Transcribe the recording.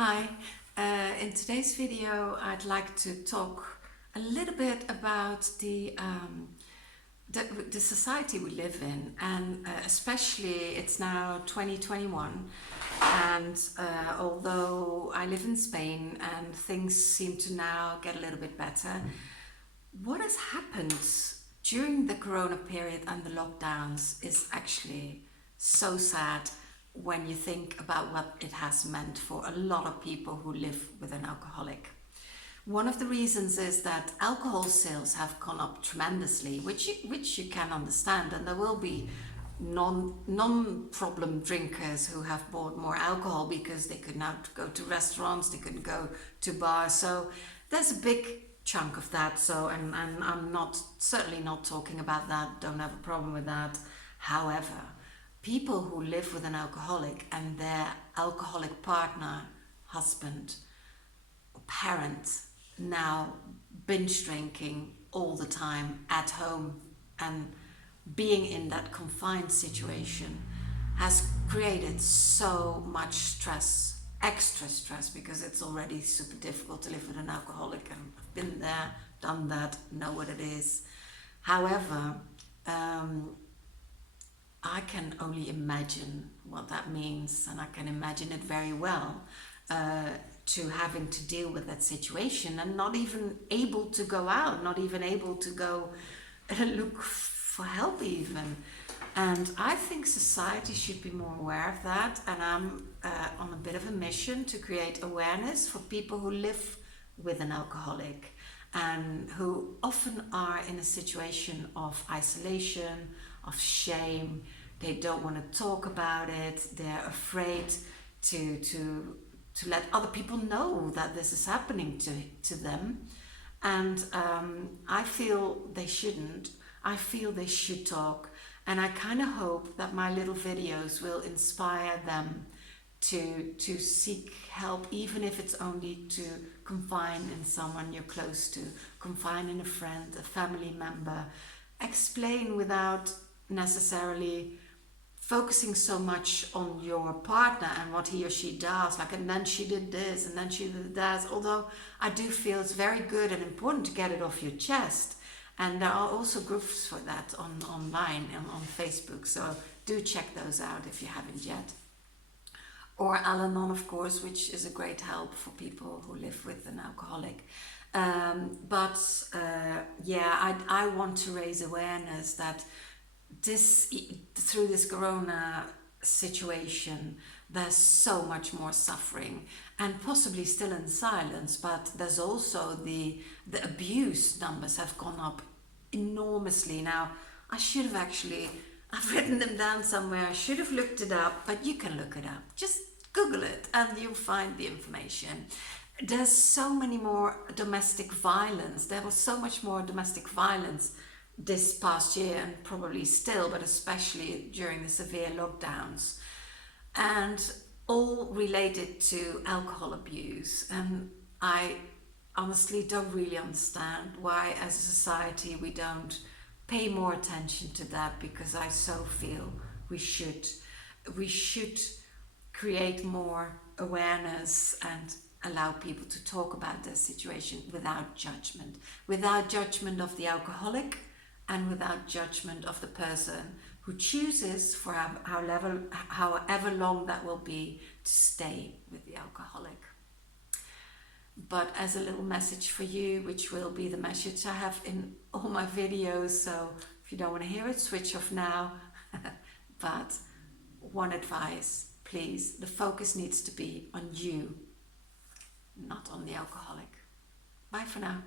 Hi, in today's video I'd like to talk a little bit about the society we live in, and especially it's now 2021, and although I live in Spain and things seem to now get a little bit better, what has happened during the corona period and the lockdowns is actually so sad when you think about what it has meant for a lot of people who live with an alcoholic. One of the reasons is that alcohol sales have gone up tremendously, which you can understand, and there will be non-problem drinkers who have bought more alcohol because they could not go to restaurants, they couldn't go to bars. So there's a big chunk of that. So and I'm certainly not talking about that, don't have a problem with that. However, people who live with an alcoholic and their alcoholic partner, husband, or parent now binge drinking all the time at home and being in that confined situation has created so much stress, extra stress, because it's already super difficult to live with an alcoholic, and I've been there, done that, know what it is. However, I can only imagine what that means, and I can imagine it very well, to having to deal with that situation and not even able to go out, not even able to go look for help even. And I think society should be more aware of that, and I'm on a bit of a mission to create awareness for people who live with an alcoholic and who often are in a situation of isolation, of shame. They don't want to talk about it. They're afraid to let other people know that this is happening to them. And I feel they shouldn't. I feel they should talk. And I kind of hope that my little videos will inspire them to seek help, even if it's only to confide in someone you're close to, confide in a friend, a family member. Explain without necessarily focusing so much on your partner and what he or she does, like, and then she did this and then she did that. Although I do feel it's very good and important to get it off your chest, and there are also groups for that online and on Facebook, so do check those out if you haven't yet. Or Al-Anon, of course, which is a great help for people who live with an alcoholic. I want to raise awareness that through this corona situation, there's so much more suffering, and possibly still in silence, but there's also the abuse numbers have gone up enormously. Now, I've written them down somewhere, I should have looked it up, but you can look it up. Just Google it and you'll find the information. There's so many more domestic violence. There was so much more domestic violence this past year, and probably still, but especially during the severe lockdowns, and all related to alcohol abuse. And I honestly don't really understand why as a society we don't pay more attention to that, because I so feel we should create more awareness and allow people to talk about their situation without judgment of the alcoholic, and without judgment of the person who chooses, for however long that will be, to stay with the alcoholic. But as a little message for you, which will be the message I have in all my videos, so if you don't want to hear it, switch off now. But one advice, please, the focus needs to be on you, not on the alcoholic. Bye for now.